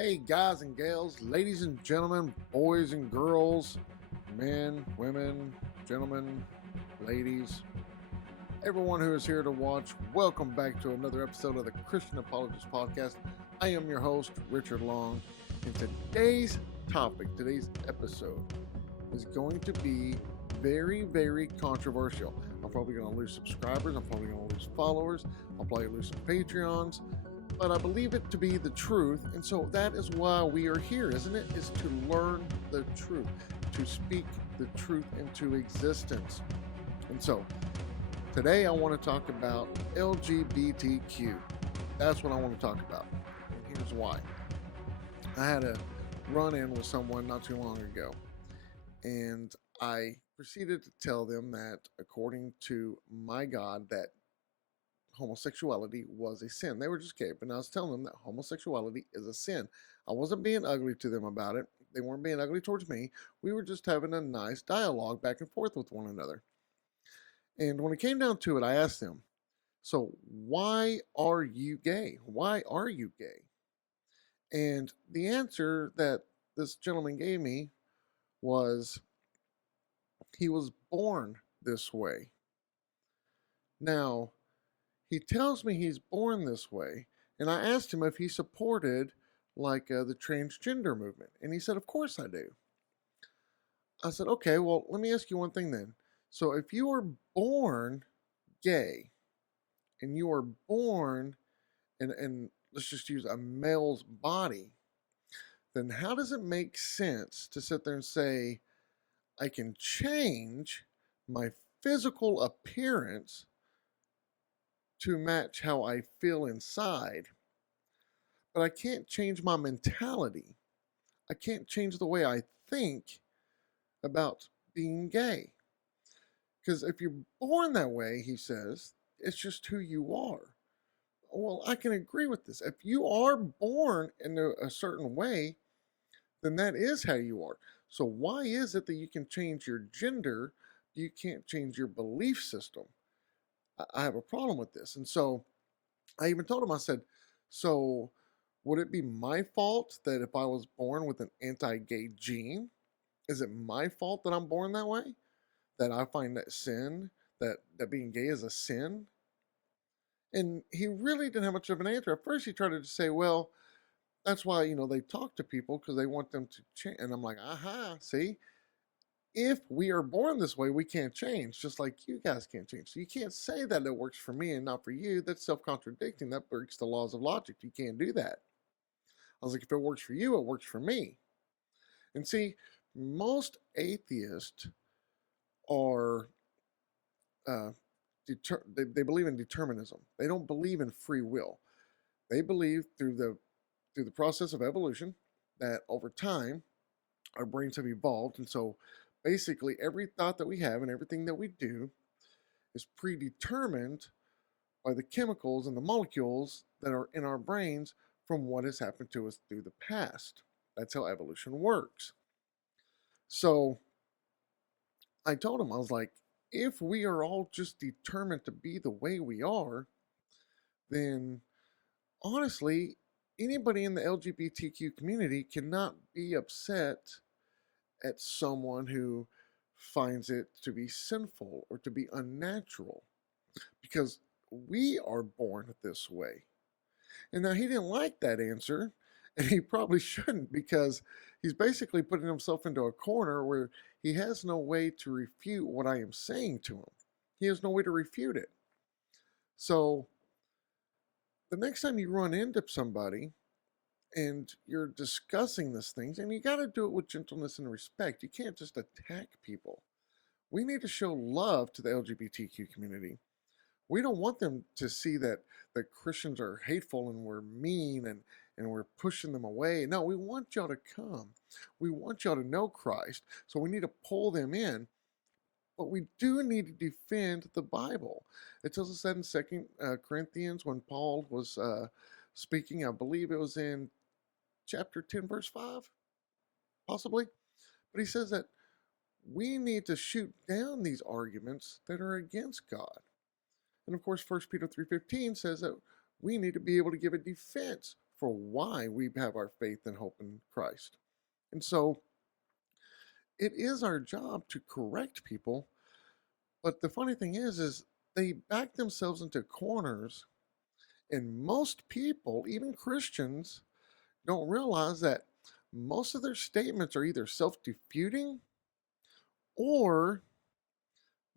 Hey, guys and gals, ladies and gentlemen, boys and girls, men, women, gentlemen, ladies, everyone who is here to watch, welcome back to another episode of the Christian Apologist podcast. I am your host, Richard Long, and today's topic, today's episode, is going to be very, very controversial. I'm probably going to lose subscribers, I'm probably going to lose followers, I'll probably lose some Patreons, but I believe it to be the truth, and so that is why we are here, isn't it? Is to learn the truth, to speak the truth into existence. And so, today I want to talk about LGBTQ. That's what I want to talk about, and here's why. I had a run-in with someone not too long ago, and I proceeded to tell them that according to my God, that homosexuality was a sin. They were just gay, but I was telling them that homosexuality is a sin. I wasn't being ugly to them about it. They weren't being ugly towards me. We were just having a nice dialogue back and forth with one another. And when it came down to it, I asked them, so why are you gay? Why are you gay? And the answer that this gentleman gave me was he was born this way. Now, he tells me he's born this way, and I asked him if he supported the transgender movement, and he said, "Of course I do." I said, "Okay, well, let me ask you one thing then. So if you were born gay, and you were born and let's just use a male's body, then how does it make sense to sit there and say I can change my physical appearance to match how I feel inside, but I can't change my mentality? I can't change the way I think about being gay. Because if you're born that way," he says, "it's just who you are." Well, I can agree with this. If you are born in a certain way, then that is how you are. So why is it that you can change your gender, but you can't change your belief system? I have a problem with this. And so I even told him, I said, so would it be my fault that if I was born with an anti-gay gene, is it my fault that I'm born that way? That I find that sin, that being gay is a sin? And he really didn't have much of an answer. At first, he tried to say, well, that's why, they talk to people because they want them to change. And I'm like, aha, see? If we are born this way, we can't change, just like you guys can't change. So you can't say that it works for me and not for you. That's self-contradicting. That breaks the laws of logic. You can't do that. I was like, if it works for you, it works for me. And see, most atheists are they believe in determinism. They don't believe in free will. They believe through the process of evolution that over time our brains have evolved, and so basically every thought that we have and everything that we do is predetermined by the chemicals and the molecules that are in our brains from what has happened to us through the past. That's how evolution works. So I told him, I was like, if we are all just determined to be the way we are, then honestly, anybody in the LGBTQ community cannot be upset at someone who finds it to be sinful or to be unnatural, because we are born this way. And now he didn't like that answer, and he probably shouldn't, because he's basically putting himself into a corner where he has no way to refute what I am saying to him. He has no way to refute it. So the next time you run into somebody and you're discussing these things, and you got to do it with gentleness and respect. You can't just attack people. We need to show love to the LGBTQ community. We don't want them to see that Christians are hateful and we're mean and we're pushing them away. No, we want y'all to come. We want y'all to know Christ. So we need to pull them in. But we do need to defend the Bible. It tells us that in 2 Corinthians when Paul was speaking. I believe it was in chapter 10, verse 5, possibly. But he says that we need to shoot down these arguments that are against God. And of course, 1 Peter 3:15 says that we need to be able to give a defense for why we have our faith and hope in Christ. And so it is our job to correct people. But the funny thing is they back themselves into corners, and most people, even Christians, don't realize that most of their statements are either self-defeating or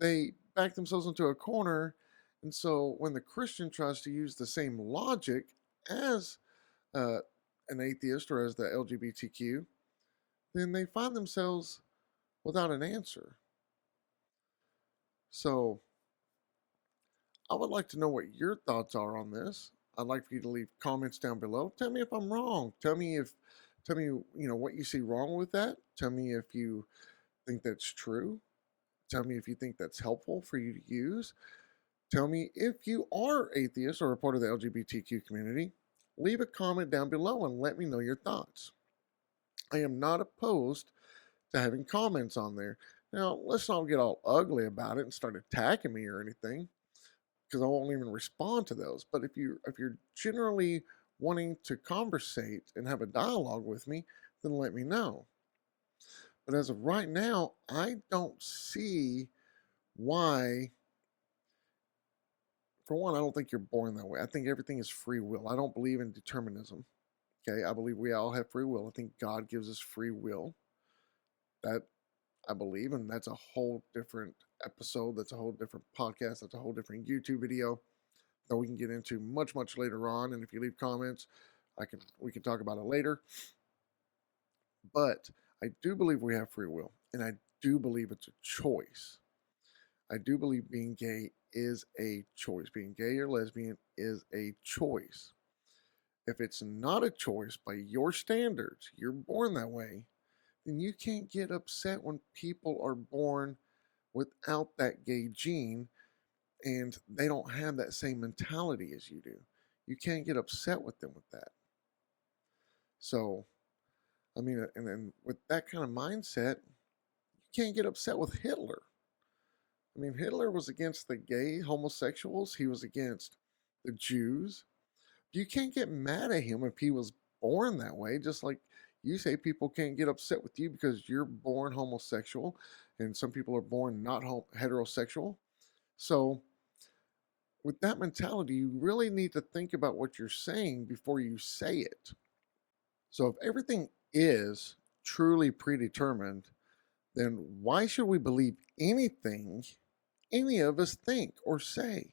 they back themselves into a corner. And so when the Christian tries to use the same logic as uh, an atheist or as the LGBTQ, then they find themselves without an answer. So I would like to know what your thoughts are on this. I'd like for you to leave comments down below. Tell me if I'm wrong. Tell me, what you see wrong with that. Tell me if you think that's true. Tell me if you think that's helpful for you to use. Tell me if you are atheist or a part of the LGBTQ community. Leave a comment down below and let me know your thoughts. I am not opposed to having comments on there. Now, let's not get all ugly about it and start attacking me or anything, because I won't even respond to those. But if you're generally wanting to conversate and have a dialogue with me, then let me know. But as of right now, I don't see why. For one, I don't think you're born that way. I think everything is free will. I don't believe in determinism. Okay, I believe we all have free will. I think God gives us free will. That I believe, and that's a whole different episode. That's a whole different podcast. That's a whole different YouTube video that we can get into much, much later on. And if you leave comments, we can talk about it later. But I do believe we have free will, and I do believe it's a choice. I do believe being gay is a choice. Being gay or lesbian is a choice. If it's not a choice by your standards, you're born that way, then you can't get upset when people are born without that gay gene and they don't have that same mentality as you do. You can't get upset with them with that. So, I mean, and then with that kind of mindset, you can't get upset with Hitler. I mean, Hitler was against the gay homosexuals, he was against the Jews. You can't get mad at him if he was born that way, just like you say people can't get upset with you because you're born homosexual and some people are born not heterosexual. So, with that mentality, you really need to think about what you're saying before you say it. So, if everything is truly predetermined, then why should we believe anything any of us think or say?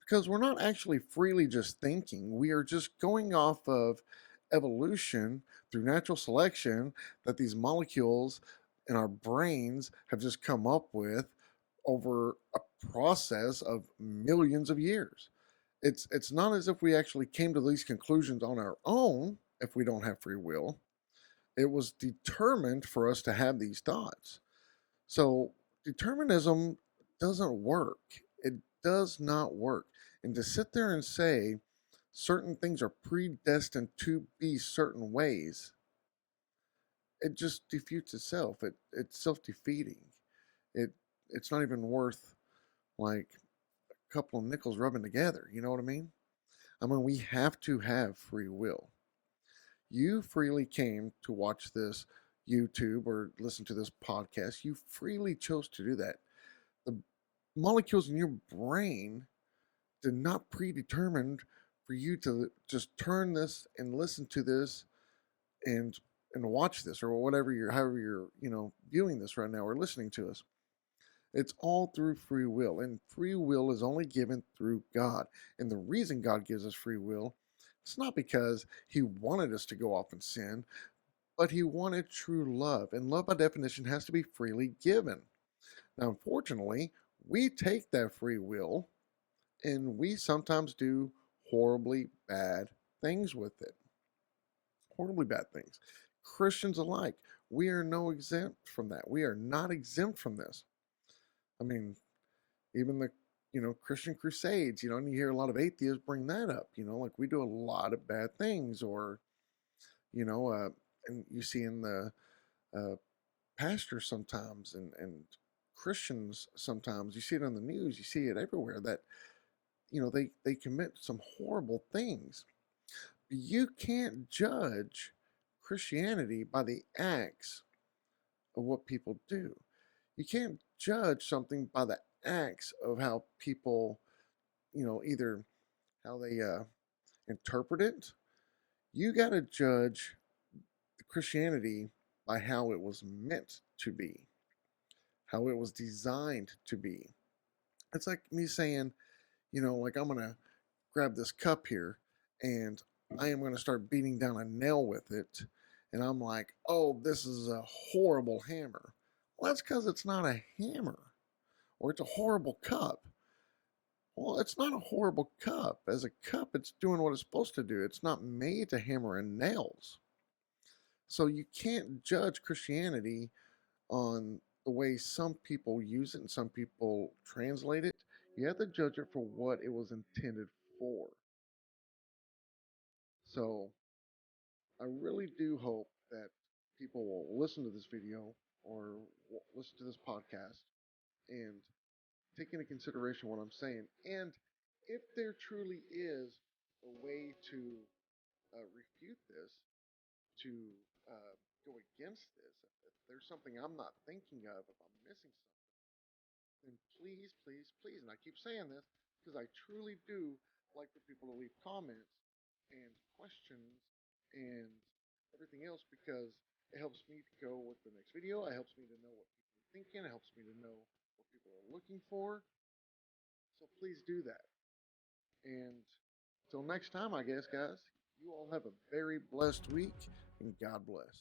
Because we're not actually freely just thinking. We are just going off of evolution through natural selection that these molecules in our brains have just come up with over a process of millions of years. It's not as if we actually came to these conclusions on our own if we don't have free will. It was determined for us to have these thoughts. So determinism doesn't work. It does not work. And to sit there and say certain things are predestined to be certain ways, it just defeats itself. It's self defeating. It it's not even worth like a couple of nickels rubbing together. You know what I mean? I mean, we have to have free will. You freely came to watch this YouTube or listen to this podcast. You freely chose to do that. The molecules in your brain did not predetermine for you to just turn this and listen to this and watch this or whatever you're however you're viewing this right now or listening to us. It's all through free will, and free will is only given through God. And the reason God gives us free will, it's not because he wanted us to go off and sin, but he wanted true love, and love by definition has to be freely given. Now unfortunately, we take that free will and we sometimes do horribly bad things with it. Horribly bad things. Christians alike, we are no exempt from that. We are not exempt from this. I mean, even the Christian crusades, and you hear a lot of atheists bring that up, like we do a lot of bad things, or and you see in the uh, pastors sometimes and Christians sometimes, you see it on the news, you see it everywhere that they commit some horrible things You can't judge Christianity by the acts of what people do. You can't judge something by the acts of how people, either how they interpret it. You got to judge Christianity by how it was meant to be, how it was designed to be. It's like me saying, like I'm going to grab this cup here and I am going to start beating down a nail with it. And I'm like, oh, this is a horrible hammer. Well, that's because it's not a hammer, or it's a horrible cup. Well, it's not a horrible cup. As a cup, it's doing what it's supposed to do. It's not made to hammer in nails. So you can't judge Christianity on the way some people use it and some people translate it. You have to judge it for what it was intended for. So I really do hope that people will listen to this video or listen to this podcast and take into consideration what I'm saying. And if there truly is a way to refute this, to go against this, if there's something I'm not thinking of, if I'm missing something, then please, please, please, and I keep saying this because I truly do like for people to leave comments and questions and everything else, because it helps me to go with the next video. It helps me to know what people are thinking. It helps me to know what people are looking for. So please do that. And till next time, I guess, guys, you all have a very blessed week and God bless.